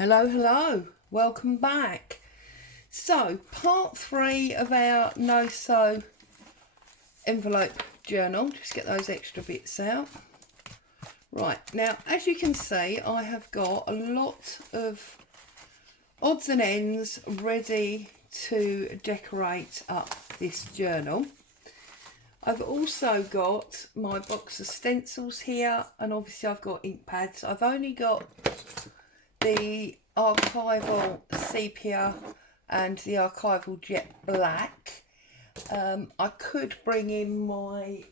Hello, welcome back. So, part 3 of our no-sew envelope journal. Just get those extra bits out. Right, now as you can see, I have got a lot of odds and ends ready to decorate up this journal. I've also got my box of stencils here, and obviously I've got ink pads. I've only got the archival sepia and the archival jet black. I could bring in my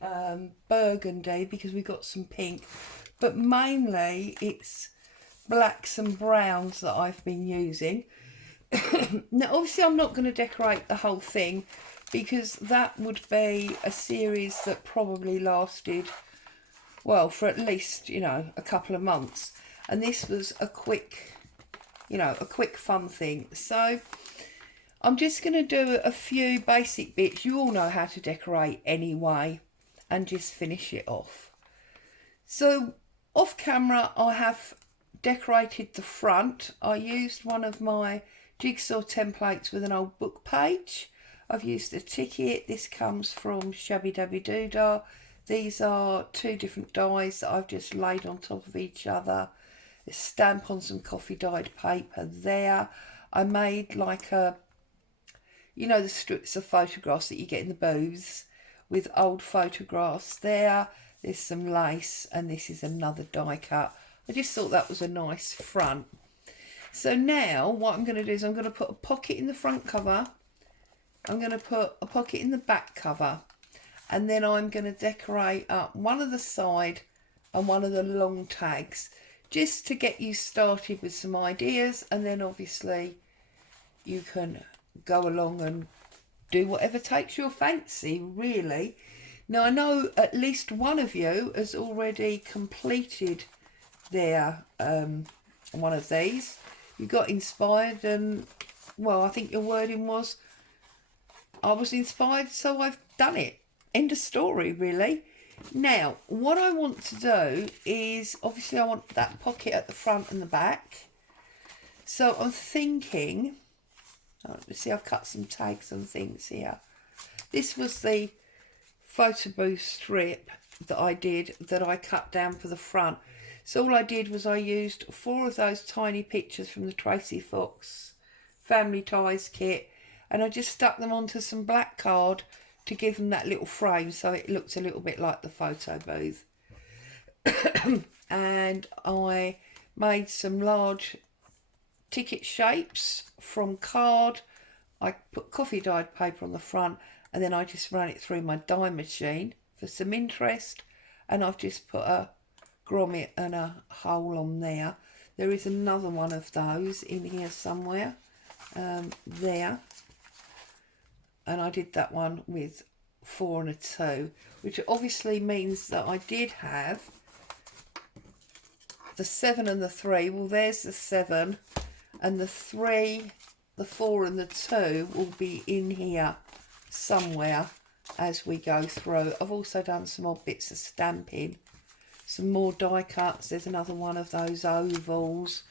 burgundy because we've got some pink, but mainly it's blacks and browns that I've been using. Now obviously I'm not going to decorate the whole thing because that would be a series that probably lasted, well, for at least, a couple of months. And this was a quick fun thing. So I'm just going to do a few basic bits. You all know how to decorate anyway, and just finish it off. So off camera I have decorated the front. I used one of my jigsaw templates with an old book page. I've used a ticket. This comes from Shabby Dabby Doodah. These are two different dies that I've just laid on top of each other. A stamp on some coffee dyed paper there. I made like the strips of photographs that you get in the booths with old photographs there. There's some lace, and this is another die cut. I just thought that was a nice front. So now what I'm going to do is I'm going to put a pocket in the front cover. I'm going to put a pocket in the back cover, and then I'm going to decorate up one of the side and one of the long tags, just to get you started with some ideas, and then obviously you can go along and do whatever takes your fancy, really. Now I know at least one of you has already completed their one of these. You got inspired, and well, I think your wording was, I was inspired, so I've done it. End of story, really. Now, what I want to do is, obviously I want that pocket at the front and the back. So I'm thinking, see, I've cut some tags and things here. This was the photo booth strip that I did, that I cut down for the front. So all I did was I used 4 of those tiny pictures from the Tracy Fox Family Ties kit, and I just stuck them onto some black card to give them that little frame, so it looked a little bit like the photo booth. And I made some large ticket shapes from card. I put coffee dyed paper on the front, and then I just ran it through my die machine for some interest, and I've just put a grommet and a hole on there. There is another one of those in here somewhere, there. And I did that one with 4 and a 2, which obviously means that I did have the 7 and the 3. Well, there's the 7, and the 3, the 4 and the 2 will be in here somewhere as we go through. I've also done some odd bits of stamping, some more die cuts. There's another one of those ovals.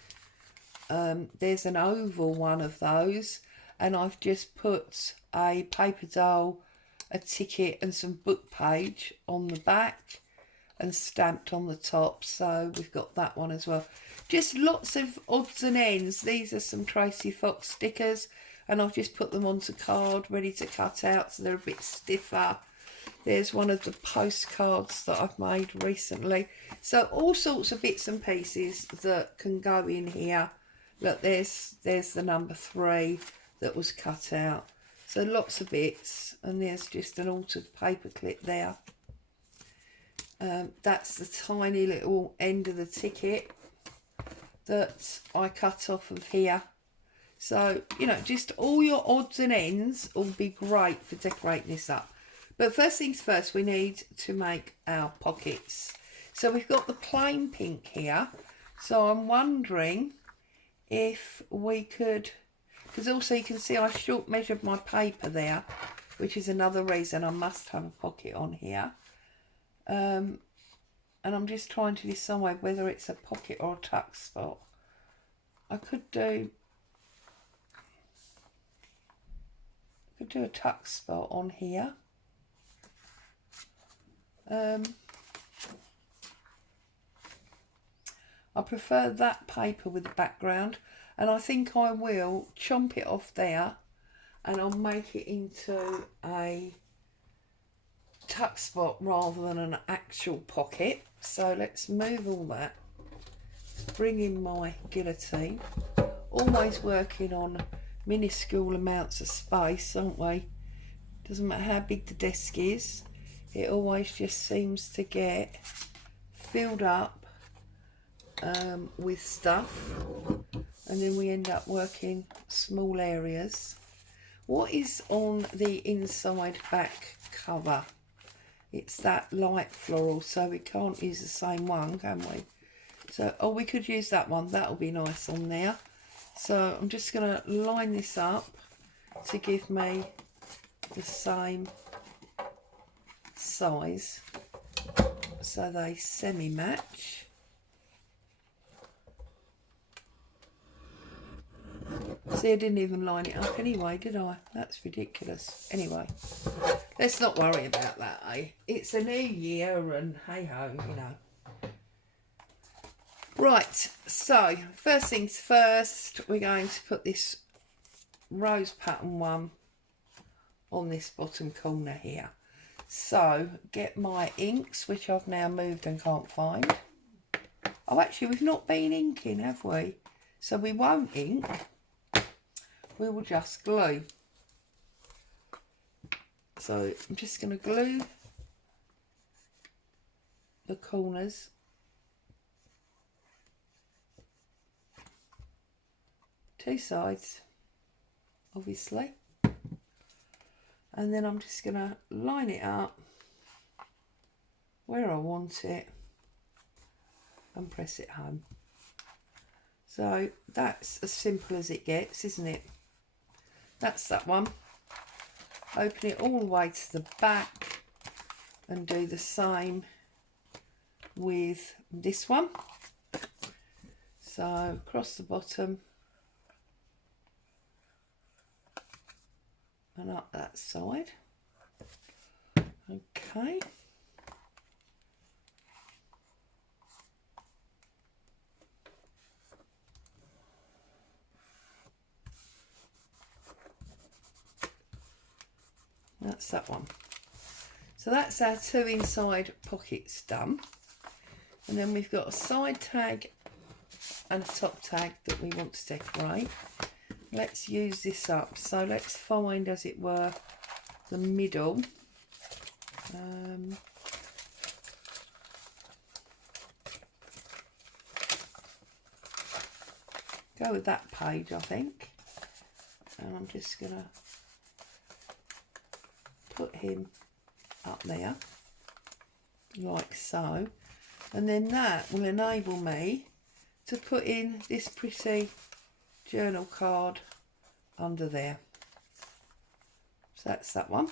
There's an oval one of those, and I've just put a paper doll, a ticket and some book page on the back and stamped on the top. So we've got that one as well. Just lots of odds and ends. These are some Tracy Fox stickers, and I've just put them onto card ready to cut out, so they're a bit stiffer. There's one of the postcards that I've made recently. So all sorts of bits and pieces that can go in here. Look, there's the number 3 that was cut out. So lots of bits, and there's just an altered paper clip there. That's the tiny little end of the ticket that I cut off of here. So, just all your odds and ends will be great for decorating this up. But first things first, we need to make our pockets. So we've got the plain pink here. So I'm wondering if we could, because also you can see I short measured my paper there, which is another reason I must have a pocket on here. And I'm just trying to decide whether it's a pocket or a tuck spot. I could do a tuck spot on here. I prefer that paper with the background, and I think I will chomp it off there and I'll make it into a tuck spot rather than an actual pocket. So let's move all that. Let's bring in my guillotine. Always working on minuscule amounts of space, aren't we? Doesn't matter how big the desk is, it always just seems to get filled up with stuff, and then we end up working small areas. What is on the inside back cover? It's that light floral, so we can't use the same one, can we? So, oh, we could use that one. That'll be nice on there. So I'm just going to line this up to give me the same size, so they semi-match. See, I didn't even line it up anyway, did I? That's ridiculous. Anyway, let's not worry about that, eh? It's a new year and hey-ho, you know. Right, so first things first, we're going to put this rose pattern one on this bottom corner here. So get my inks, which I've now moved and can't find. Oh, actually, we've not been inking, have we? So we won't ink. We will just glue. So I'm just going to glue the corners two sides, obviously, and then I'm just going to line it up where I want it and press it home. So that's as simple as it gets, isn't it? That's that one. Open it all the way to the back and do the same with this one. So across the bottom and up that side. Okay. That's that one. So that's our two inside pockets done. And then we've got a side tag and a top tag that we want to decorate. Let's use this up. So let's find, as it were, the middle. Go with that page, I think. And I'm just going to put him up there like so, and then that will enable me to put in this pretty journal card under there. So that's that one.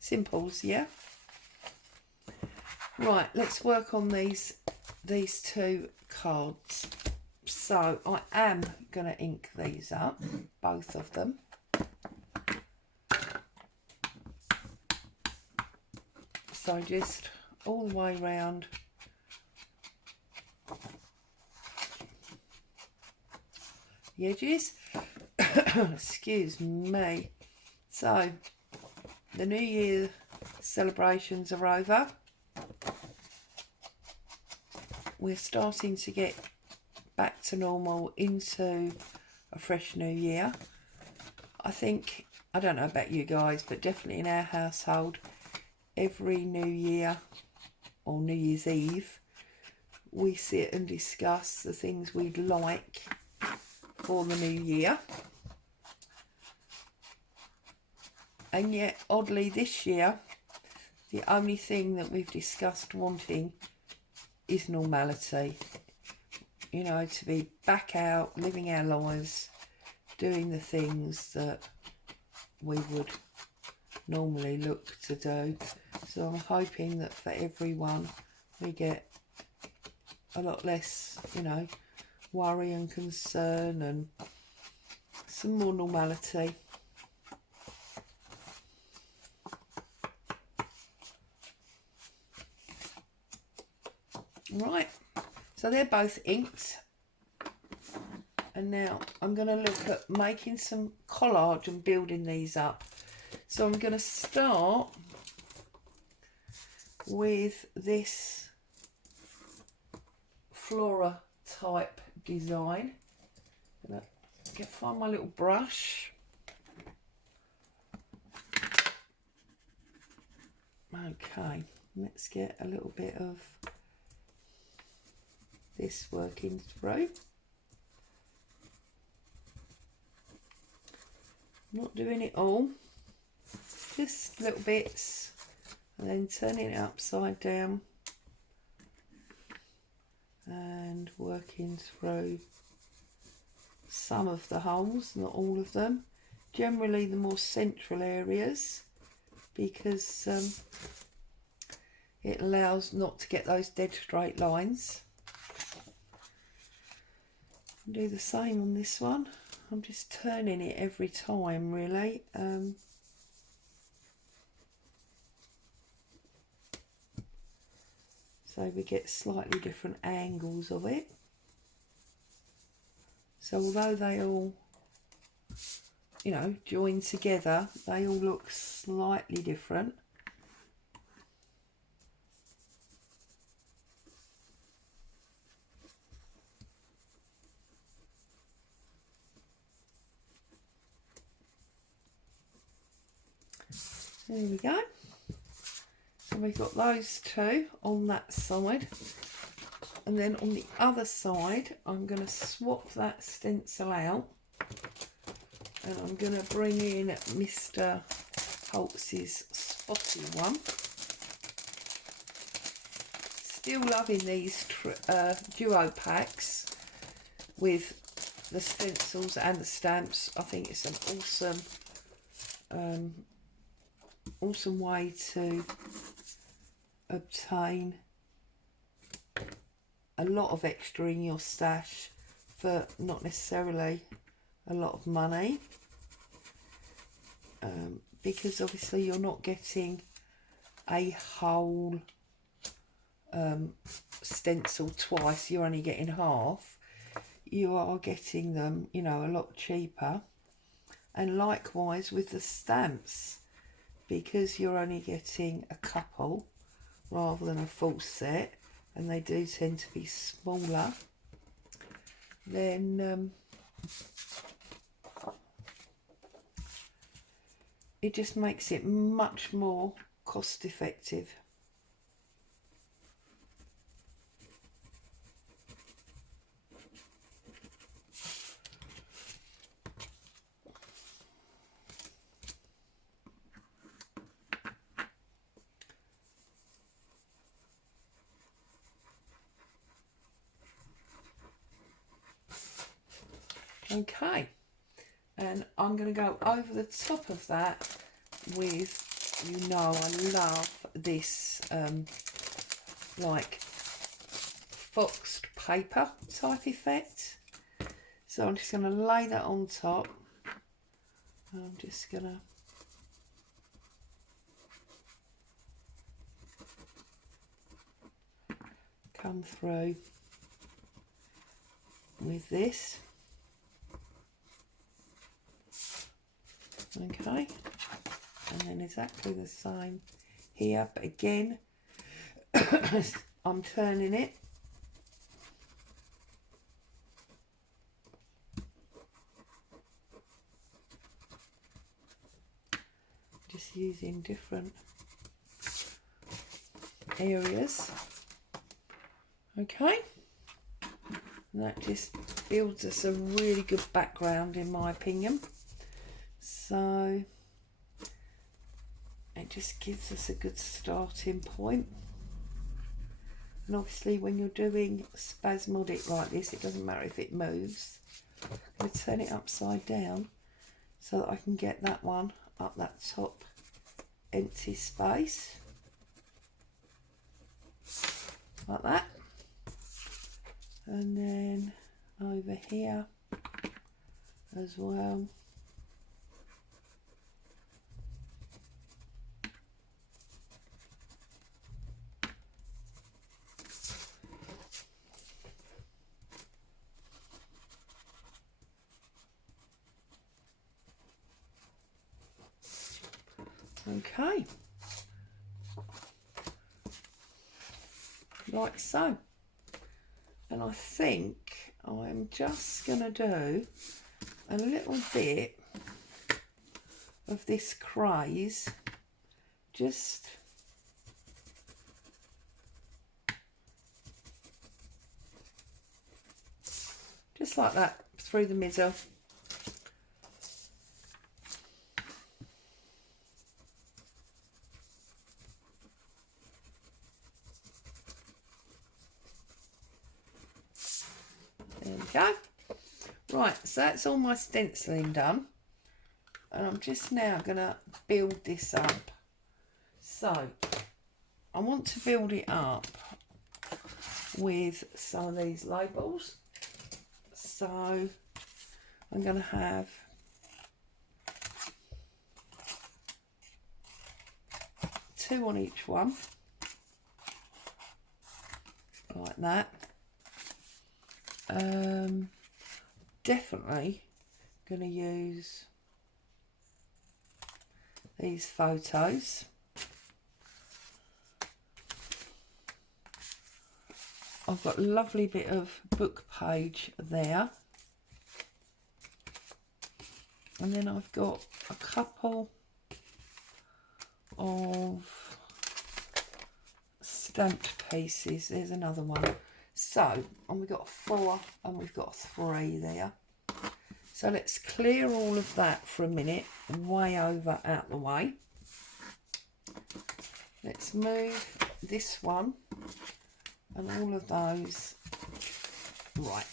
Simples, yeah. Right, let's work on these two cards. So I am going to ink these up, both of them. So just all the way round the edges. Excuse me. So the New Year celebrations are over. We're starting to get back to normal into a fresh new year. I think, I don't know about you guys, but definitely in our household, every New Year or New Year's Eve, we sit and discuss the things we'd like for the new year. And yet, oddly, this year, the only thing that we've discussed wanting is normality. You know, to be back out, living our lives, doing the things that we would normally look to do. So I'm hoping that for everyone we get a lot less, you know, worry and concern and some more normality. Right, so they're both inked, and now I'm going to look at making some collage and building these up. So I'm going to start with this flora type design. I'm going to find my little brush. Okay, let's get a little bit of this working through. Not doing it all, just little bits, and then turning it upside down and working through some of the holes, not all of them. Generally the more central areas, because it allows not to get those dead straight lines. Do the same on this one. I'm just turning it every time, really. So we get slightly different angles of it. So although they all, you know, join together, they all look slightly different. There we go. So we've got those two on that side, and then on the other side I'm going to swap that stencil out, and I'm going to bring in Mr. Holtz's spotty one. Still loving these duo packs with the stencils and the stamps. I think it's an awesome way to obtain a lot of extra in your stash for not necessarily a lot of money, because obviously you're not getting a whole stencil twice, you're only getting half. You are getting them, you know, a lot cheaper. And likewise with the stamps, because you're only getting a couple rather than a full set, and they do tend to be smaller, then it just makes it much more cost effective. Okay, and I'm going to go over the top of that with, you know, I love this like foxed paper type effect. So I'm just going to lay that on top. I'm just going to come through with this. Okay, and then exactly the same here, but again I'm turning it. Just using different areas. Okay, and that just builds us a really good background in my opinion. So it just gives us a good starting point. And obviously when you're doing spasmodic like this, it doesn't matter if it moves. I'm going to turn it upside down so that I can get that one up that top empty space. Like that. And then over here as well. Okay, like so. And I think I'm just going to do a little bit of this craze, just like that, through the middle. There we go. Right, so that's all my stenciling done. And I'm just now going to build this up. So, I want to build it up with some of these labels. So, I'm going to have two on each one. Like that. Definitely going to use these photos. I've got a lovely bit of book page there. And then I've got a couple of stamped pieces. There's another one. So, and we've got 4 and we've got 3 there. So let's clear all of that for a minute, way over out the way. Let's move this one and all of those. Right.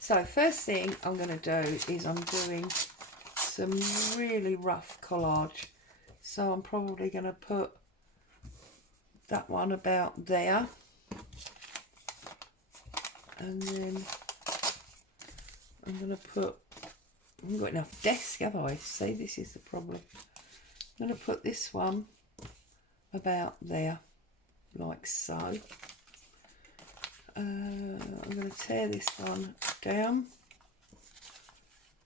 So first thing I'm going to do is I'm doing some really rough collage. So I'm probably going to put that one about there. And then I'm going to put, I haven't got enough desk, have I? See, this is the problem. I'm going to put this one about there, like so. I'm going to tear this one down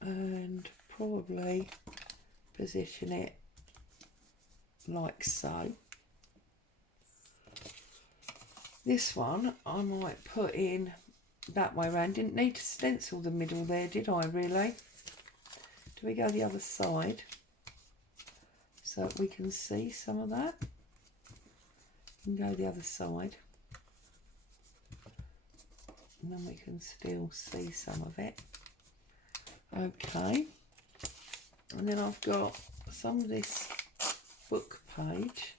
and probably position it like so. This one I might put in that way around. Didn't need to stencil the middle there, did I really? Do we go the other side so we can see some of that? And go the other side, and then we can still see some of it. Okay, and then I've got some of this book page.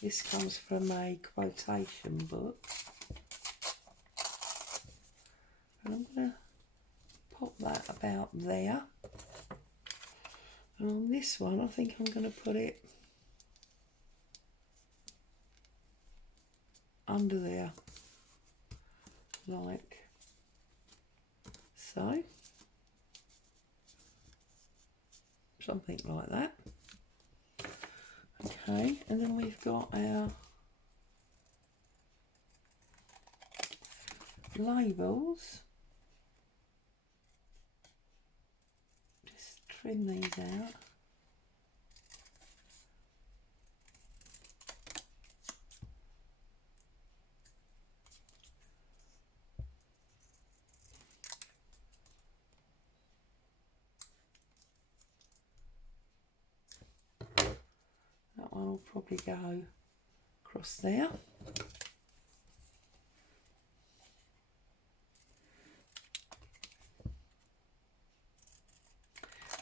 This comes from a quotation book. And I'm going to pop that about there. And on this one, I think I'm going to put it under there, like so. Something like that. Okay, and then we've got our labels. Just trim these out. That one will probably go across there.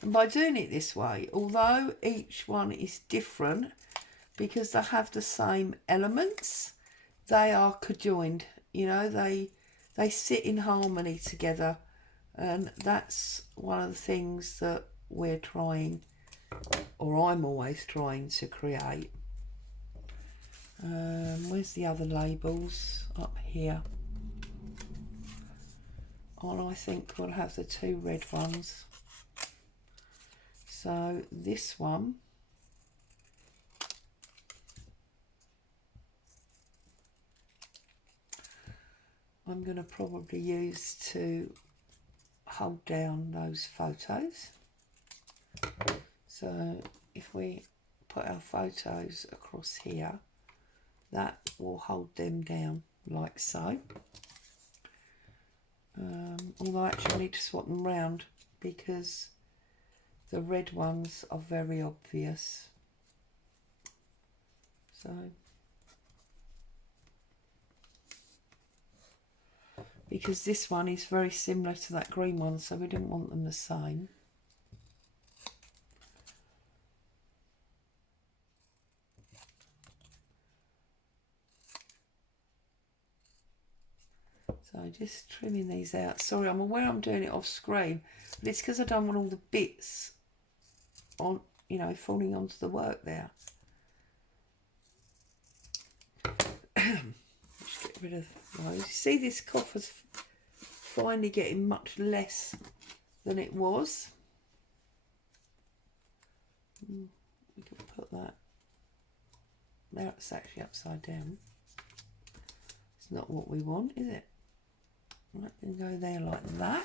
And by doing it this way, although each one is different, because they have the same elements, they are conjoined. You know, they sit in harmony together, and that's one of the things that we're trying, or I'm always trying to create. Where's the other labels? Up here. and I think we'll have the 2 red ones. So this one, I'm going to probably use to hold down those photos. So if we put our photos across here, that will hold them down like so. Although actually I need to swap them round because the red ones are very obvious. So because this one is very similar to that green one, so we didn't want them the same. So just trimming these out. Sorry, I'm aware I'm doing it off screen, but it's because I don't want all the bits on, you know, falling onto the work there. Just get rid of those. You see this coffer's finally getting much less than it was. We can put that. Now it's actually upside down. It's not what we want, is it? Right, and go there like that.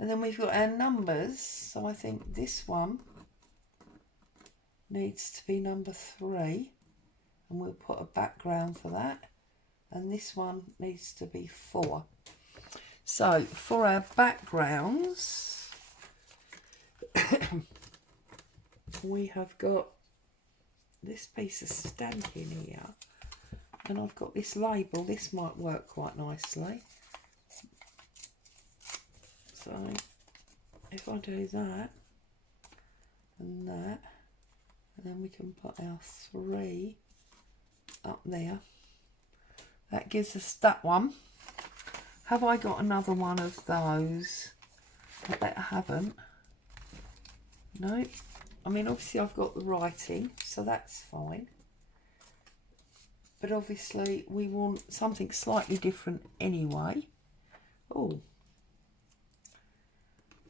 And then we've got our numbers. So I think this one needs to be number 3. And we'll put a background for that. And this one needs to be 4. So for our backgrounds, we have got this piece of stamping here. And I've got this label. This might work quite nicely. So if I do that and that, and then we can put our 3 up there. That gives us that one. Have I got another one of those? I bet I haven't. No. I mean, obviously I've got the writing, so that's fine. But obviously we want something slightly different anyway. Oh.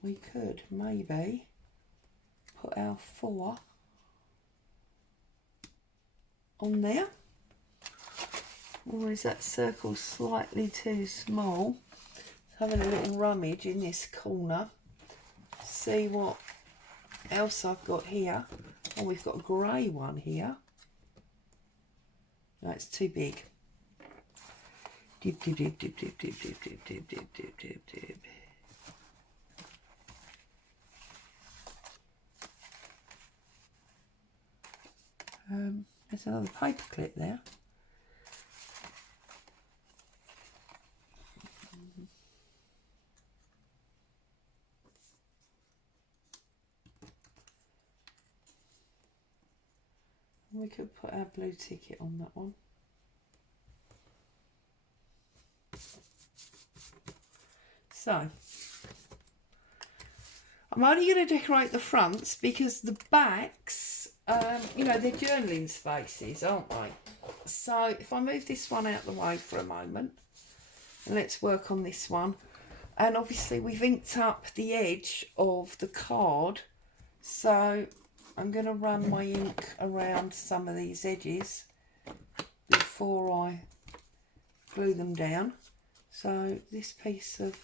We could maybe put our 4 on there. Or is that circle slightly too small? Having a little rummage in this corner. See what else I've got here. Oh, we've got a grey one here. No, it's too big. Dib, dib, dib, dib, dib, dib, dib, dib, dib, dib, dib, dib, dib. There's another paper clip there. We could put our blue ticket on that one. So, I'm only going to decorate the fronts because the backs, you know, they're journaling spaces, aren't they? So, if I move this one out of the way for a moment, and let's work on this one. And obviously we've inked up the edge of the card, so I'm going to run my ink around some of these edges before I glue them down. So this piece of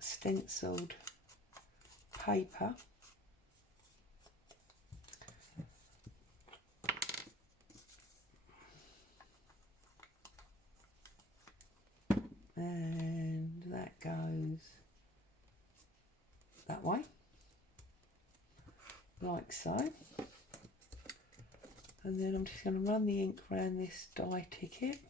stenciled paper, and that goes that way, like so. And then I'm just going to run the ink around this die ticket.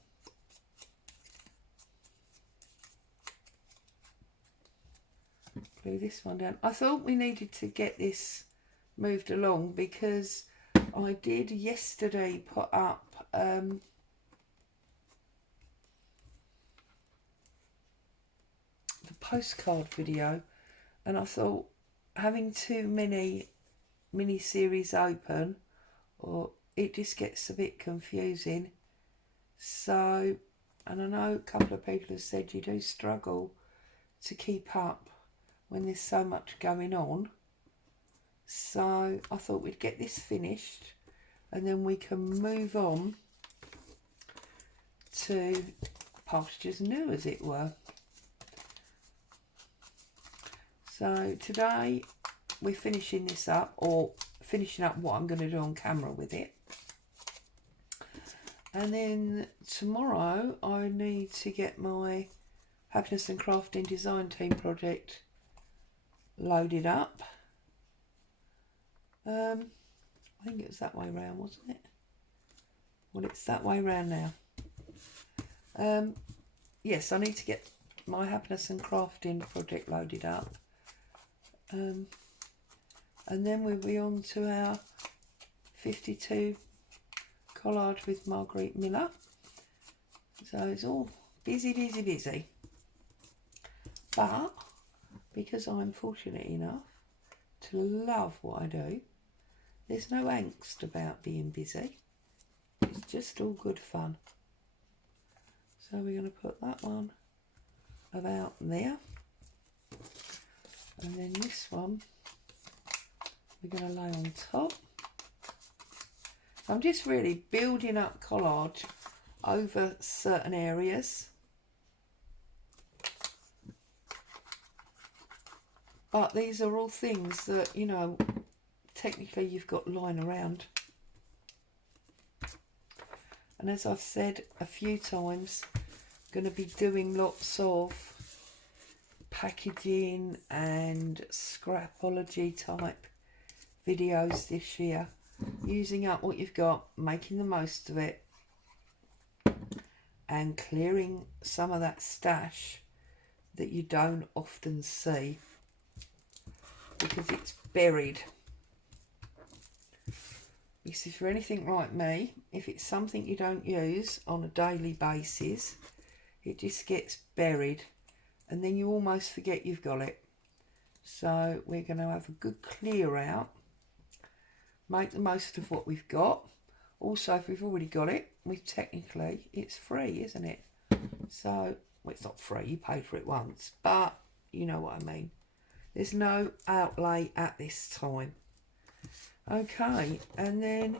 Glue this one down. I thought we needed to get this moved along because I did yesterday put up the postcard video, and I thought having too many mini-series open, or it just gets a bit confusing. So, and I know a couple of people have said you do struggle to keep up when there's so much going on. So I thought we'd get this finished and then we can move on to pastures new, as it were. So today we're finishing this up, or finishing up what I'm going to do on camera with it. And then tomorrow I need to get my Happiness and Crafting Design Team project loaded up. I think it was that way round, wasn't it? Well, it's that way round now. Yes, I need to get my Happiness and Crafting project loaded up. And then we'll be on to our 52 collage with Marguerite Miller. So it's all busy, busy, busy. But because I'm fortunate enough to love what I do, there's no angst about being busy. It's just all good fun. So we're going to put that one about there. And then this one we're going to lay on top. So I'm just really building up collage over certain areas. But these are all things that, you know, technically you've got lying around. And as I've said a few times, I'm going to be doing lots of packaging and scrapology type videos this year, using up what you've got, making the most of it, and clearing some of that stash that you don't often see because it's buried. Because if you're anything like me, if it's something you don't use on a daily basis, it just gets buried and then you almost forget you've got it. So we're going to have a good clear out, make the most of what we've got. Also, if we've already got it, technically it's free, isn't it? So, well, it's not free, you paid for it once, but you know what I mean. There's no outlay at this time. Okay, and then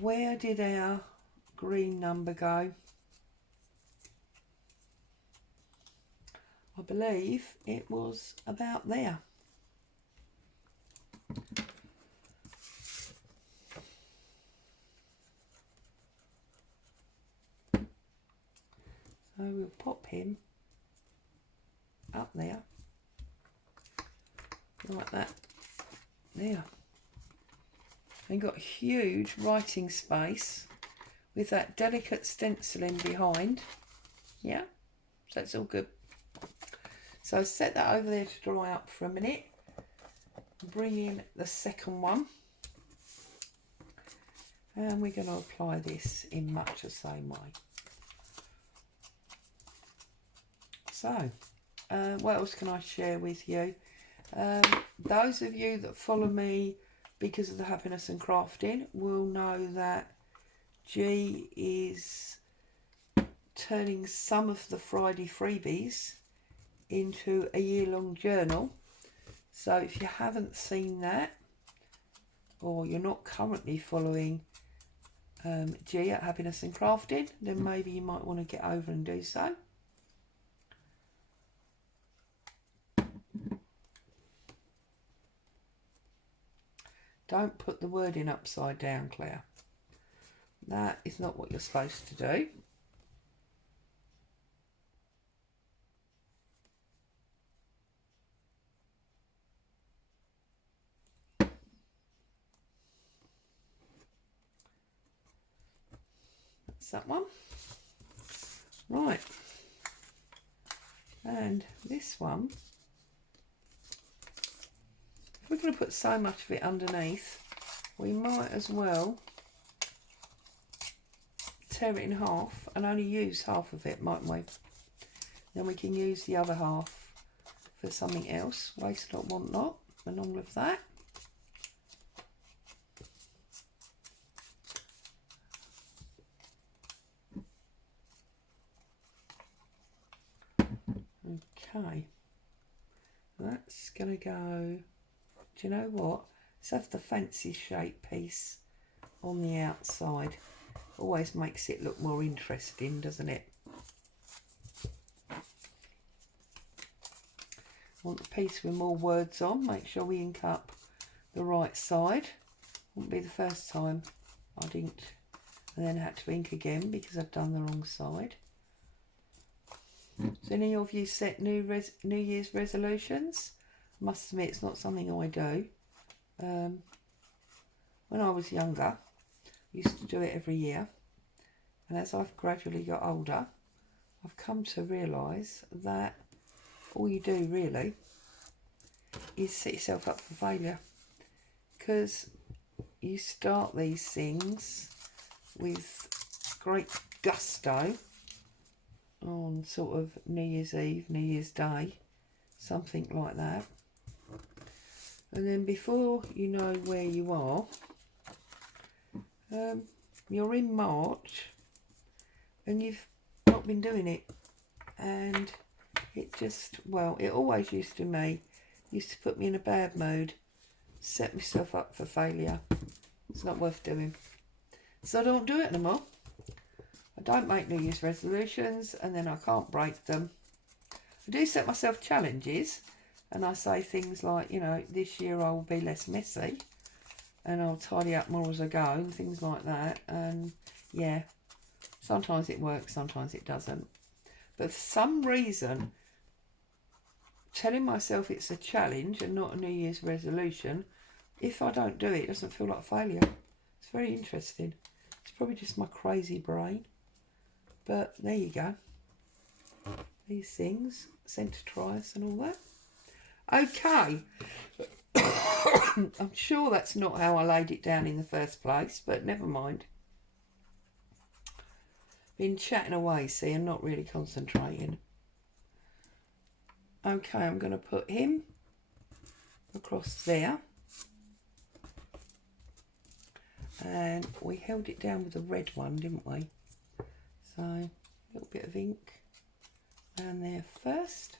where did our green number go? I believe it was about there. So we'll pop him up there, like that, there. And got a huge writing space with that delicate stenciling behind. Yeah, so that's all good. So set that over there to dry up for a minute. Bring in the second one. And we're going to apply this in much the same way. So, what else can I share with you? Those of you that follow me because of the Happiness and Crafting will know that G is turning some of the Friday freebies into a year-long journal. So if you haven't seen that, or you're not currently following G at Happiness and Crafting, then maybe you might want to get over and do so. Don't put the wording upside down, Claire. That is not what you're supposed to do. That's that one. Right. And this one, if we're going to put so much of it underneath, we might as well tear it in half and only use half of it, mightn't we? Then we can use the other half for something else, waste not, want not, and all of that. Okay, that's going to go, do you know what? Let's have the fancy shape piece on the outside. Always makes it look more interesting, doesn't it? Want a piece with more words on. Make sure we ink up the right side. Wouldn't be the first time I'd inked and then had to ink again because I'd done the wrong side. So any of you set New Year's resolutions? I must admit it's not something I do. When I was younger, I used to do it every year. And as I've gradually got older, I've come to realise that all you do really is set yourself up for failure. Because you start these things with great gusto on sort of New Year's Eve, New Year's Day, something like that. And then before you know where you are, you're in March and you've not been doing it. And it just, well, it always used to put me in a bad mood, set myself up for failure. It's not worth doing. So I don't do it anymore. I don't make New Year's resolutions and then I can't break them. I do set myself challenges and I say things like, you know, this year I will be less messy and I'll tidy up more as I go and things like that. And yeah, sometimes it works, sometimes it doesn't. But for some reason, telling myself it's a challenge and not a New Year's resolution, if I don't do it, it doesn't feel like failure. It's very interesting. It's probably just my crazy brain. But there you go. These things, sent to try us and all that. Okay. I'm sure that's not how I laid it down in the first place, but never mind. Been chatting away, see, and not really concentrating. Okay, I'm going to put him across there. And we held it down with the red one, didn't we? So, a little bit of ink down there first.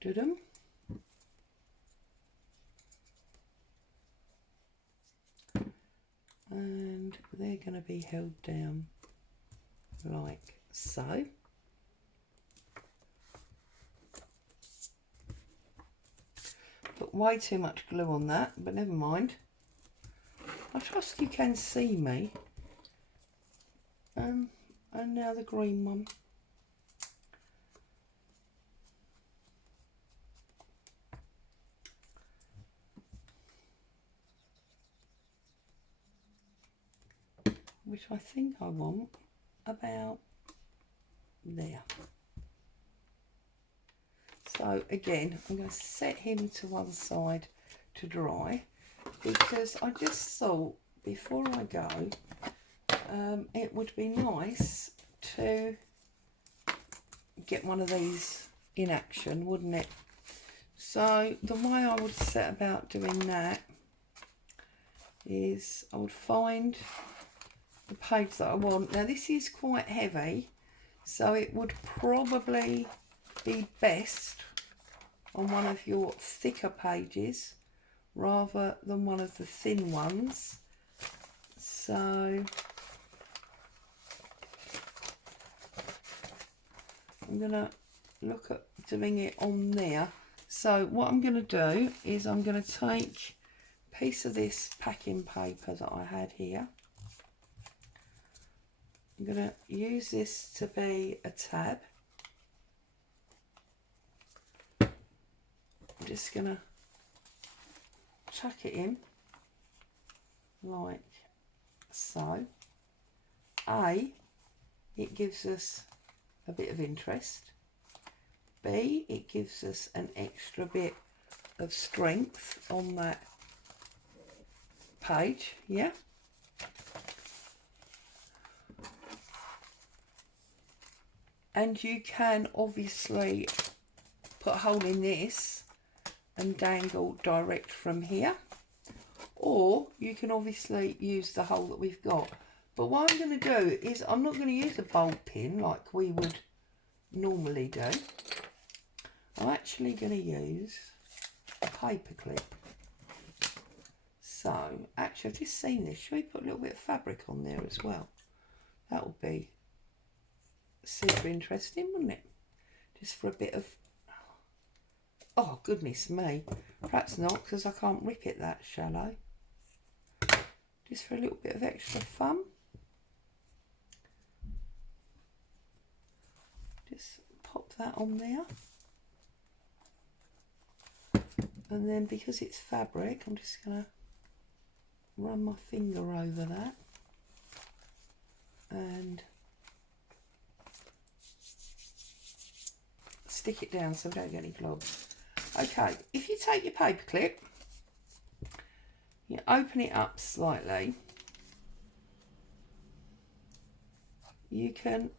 Doo-dum. And they're going to be held down like so. Put way too much glue on that, but never mind. I trust you can see me. And now the green one. Which I think I want about there. So again, I'm going to set him to one side to dry because I just thought before I go, it would be nice to get one of these in action, wouldn't it? So the way I would set about doing that is I would find the page that I want. Now this is quite heavy, so it would probably be best on one of your thicker pages rather than one of the thin ones. So I'm going to look at doing it on there. So what I'm going to do is I'm going to take a piece of this packing paper that I had here. I'm going to use this to be a tab. I'm just going to tuck it in like so. A, it gives us a bit of interest. B, it gives us an extra bit of strength on that page, yeah. And you can obviously put a hole in this and dangle direct from here, or you can obviously use the hole that we've got. But what I'm going to do is I'm not going to use a bulb pin like we would normally do. I'm actually going to use a paper clip. So, actually, I've just seen this. Should we put a little bit of fabric on there as well? That would be super interesting, wouldn't it? Just for a bit of... Oh, goodness me. Perhaps not, because I can't rip it that shallow. Just for a little bit of extra fun. Just pop that on there. And then because it's fabric, I'm just going to run my finger over that. And stick it down so we don't get any globs. Okay, if you take your paper clip, you open it up slightly, you can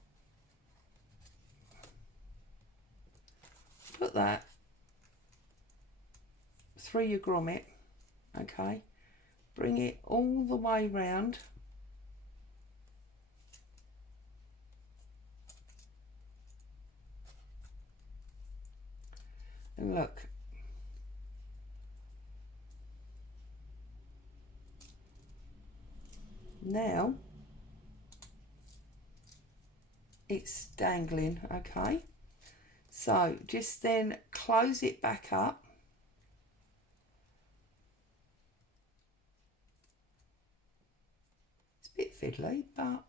put that through your grommet, okay, bring it all the way round, and look, now it's dangling, okay, so just then close it back up. It's a bit fiddly, but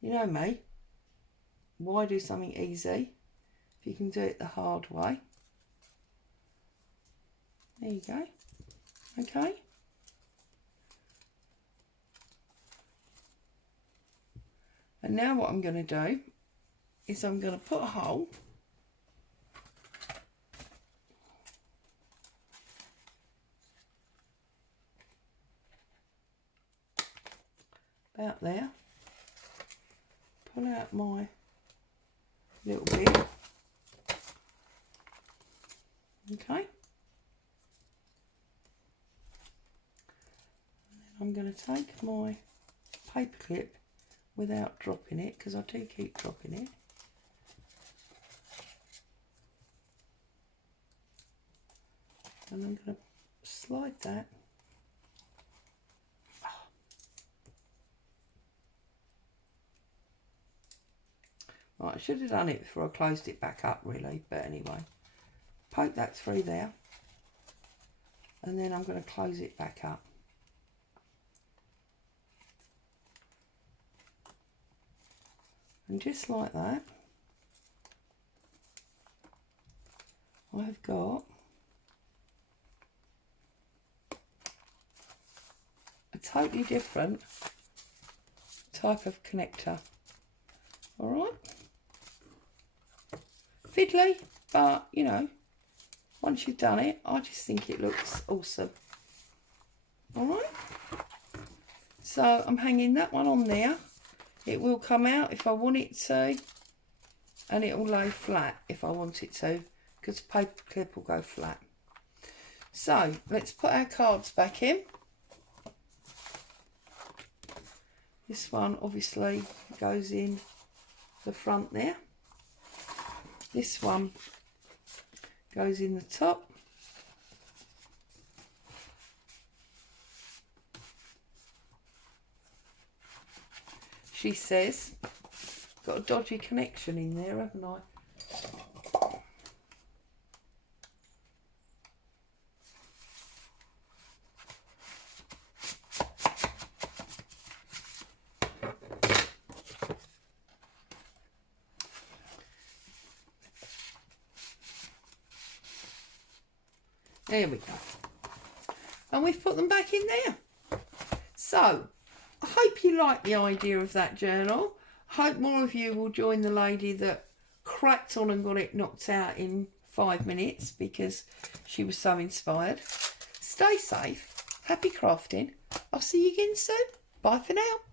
you know me, why do something easy if you can do it the hard way? There you go. Okay. And now what I'm going to do is I'm going to put a hole about there. Pull out my little bit. Okay. I'm going to take my paper clip without dropping it, because I do keep dropping it. And I'm going to slide that. Right, I should have done it before I closed it back up really, but anyway. Poke that through there. And then I'm going to close it back up. And just like that, I've got a totally different type of connector. All right, fiddly, but you know, once you've done it, I just think it looks awesome. All right, so I'm hanging that one on there. It will come out if I want it to, and it will lay flat if I want it to, because the paper clip will go flat. So let's put our cards back in. This one obviously goes in the front there. This one goes in the top. She says, got a dodgy connection in there, haven't I? There we go. And we've put them back in there. So, I hope you like the idea of that journal. Hope more of you will join the lady that cracked on and got it knocked out in 5 minutes because she was so inspired. Stay safe. Happy crafting. I'll see you again soon. Bye for now.